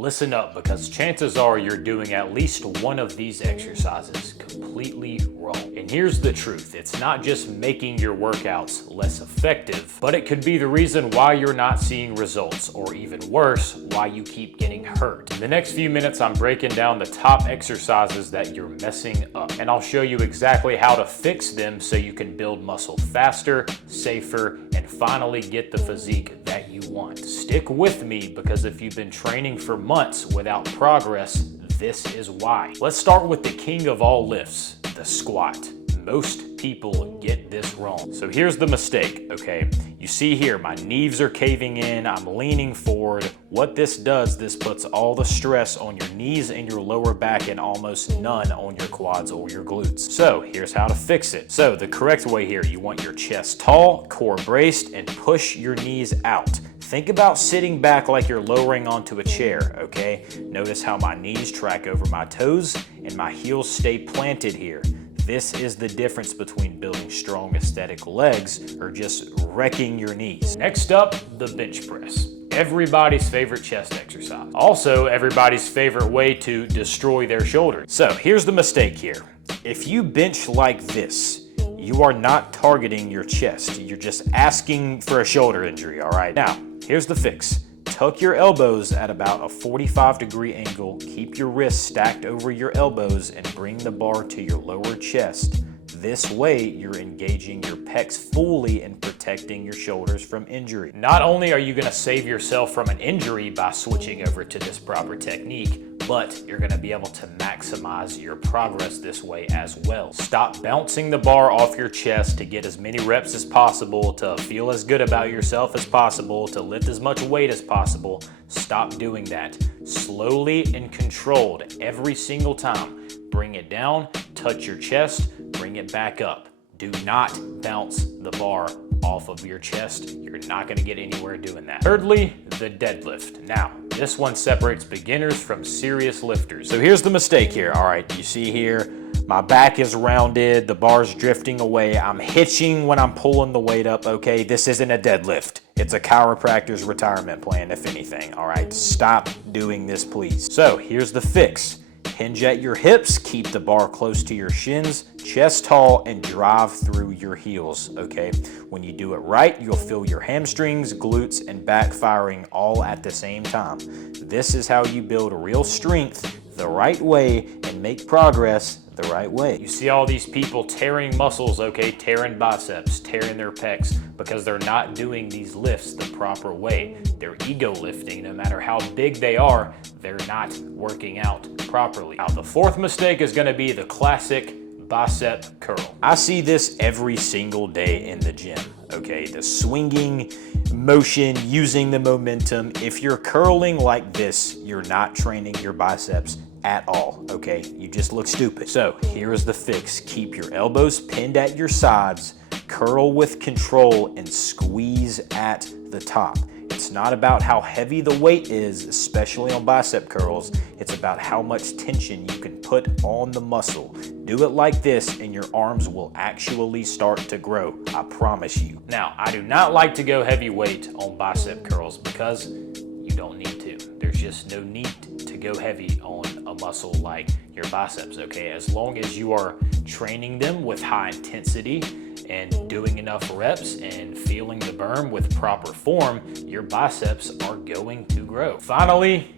Listen up, because chances are you're doing at least one of these exercises completely wrong. And here's the truth, it's not just making your workouts less effective, but it could be the reason why you're not seeing results, or even worse, why you keep getting hurt. In the next few minutes, I'm breaking down the top exercises that you're messing up, and I'll show you exactly how to fix them so you can build muscle faster, safer, and finally get the physique that you want. Stick with me, because if you've been training for months without progress, this is why. Let's start with the king of all lifts, the squat. Most people get this wrong. So here's the mistake, okay? You see here, my knees are caving in, I'm leaning forward. What this does, this puts all the stress on your knees and your lower back and almost none on your quads or your glutes. So here's how to fix it. So the correct way here, you want your chest tall, core braced, and push your knees out. Think about sitting back like you're lowering onto a chair, okay? Notice how my knees track over my toes and my heels stay planted here. This is the difference between building strong aesthetic legs or just wrecking your knees. Next up, the bench press. Everybody's favorite chest exercise. Also, everybody's favorite way to destroy their shoulders. So here's the mistake here. If you bench like this, you are not targeting your chest. You're just asking for a shoulder injury, all right? Now, here's the fix. Tuck your elbows at about a 45-degree angle, keep your wrists stacked over your elbows, and bring the bar to your lower chest. This way, you're engaging your pecs fully and protecting your shoulders from injury. Not only are you gonna save yourself from an injury by switching over to this proper technique, but you're gonna be able to maximize your progress this way as well. Stop bouncing the bar off your chest to get as many reps as possible, to feel as good about yourself as possible, to lift as much weight as possible. Stop doing that. Slowly and controlled every single time. Bring it down, touch your chest, bring it back up. Do not bounce the bar off of your chest. You're not gonna get anywhere doing that. Thirdly, the deadlift. Now, this one separates beginners from serious lifters. So here's the mistake here. All right, you see here, my back is rounded, the bar's drifting away, I'm hitching when I'm pulling the weight up, okay? This isn't a deadlift. It's a chiropractor's retirement plan, if anything, all right? Stop doing this, please. So here's the fix. Hinge at your hips, keep the bar close to your shins, chest tall, and drive through your heels, okay? When you do it right, you'll feel your hamstrings, glutes, and back firing all at the same time. This is how you build real strength the right way and make progress the right way. You see all these people tearing muscles, okay? Tearing biceps, tearing their pecs, because they're not doing these lifts the proper way. They're ego lifting. No matter how big they are, they're not working out properly. Now, the fourth mistake is gonna be the classic bicep curl. I see this every single day in the gym, okay? The swinging motion, using the momentum. If you're curling like this, you're not training your biceps at all, okay? You just look stupid. So here is the fix. Keep your elbows pinned at your sides, curl with control, and squeeze at the top. It's not about how heavy the weight is, especially on bicep curls. It's about how much tension you can put on the muscle. Do it like this and your arms will actually start to grow, I promise you. Now, I do not like to go heavyweight on bicep curls because you don't need to. There's just no need to go heavy on a muscle like your biceps, okay? As long as you are training them with high intensity and doing enough reps and feeling the burn with proper form, your biceps are going to grow. Finally,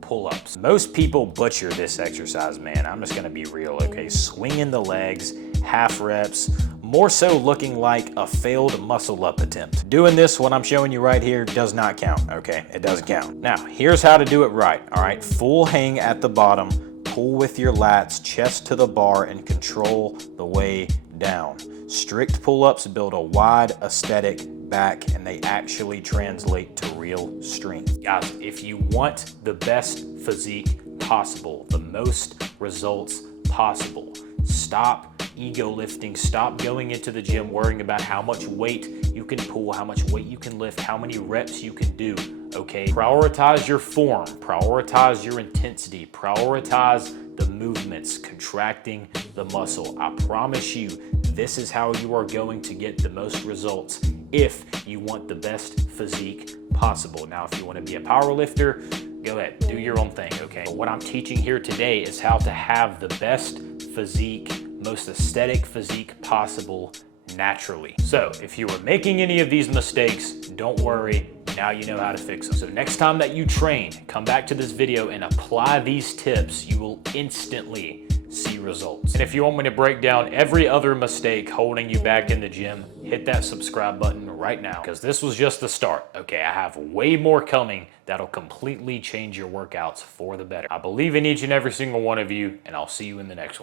pull-ups. Most people butcher this exercise, man. I'm just gonna be real, okay? Swinging the legs, half reps, more so looking like a failed muscle-up attempt. Doing this, what I'm showing you right here, does not count, okay? It doesn't count. Now, here's how to do it right, all right? Full hang at the bottom, pull with your lats, chest to the bar, and control the way down. Strict pull-ups build a wide aesthetic back, and they actually translate to real strength. Guys, if you want the best physique possible, the most results possible, stop ego lifting. Stop going into the gym worrying about how much weight you can pull, how much weight you can lift, how many reps you can do, okay? Prioritize your form, prioritize your intensity, prioritize the movements, contracting the muscle. I promise you, this is how you are going to get the most results if you want the best physique possible. Now, if you want to be a power lifter, Go ahead, do your own thing, okay? But what I'm teaching here today is how to have the best physique, most aesthetic physique possible naturally. So if you were making any of these mistakes, don't worry, now you know how to fix them. So next time that you train, come back to this video and apply these tips. You will instantly see results. And if you want me to break down every other mistake holding you back in the gym, hit that subscribe button right now, because this was just the start, okay? I have way more coming that'll completely change your workouts for the better. I believe in each and every single one of you, and I'll see you in the next one.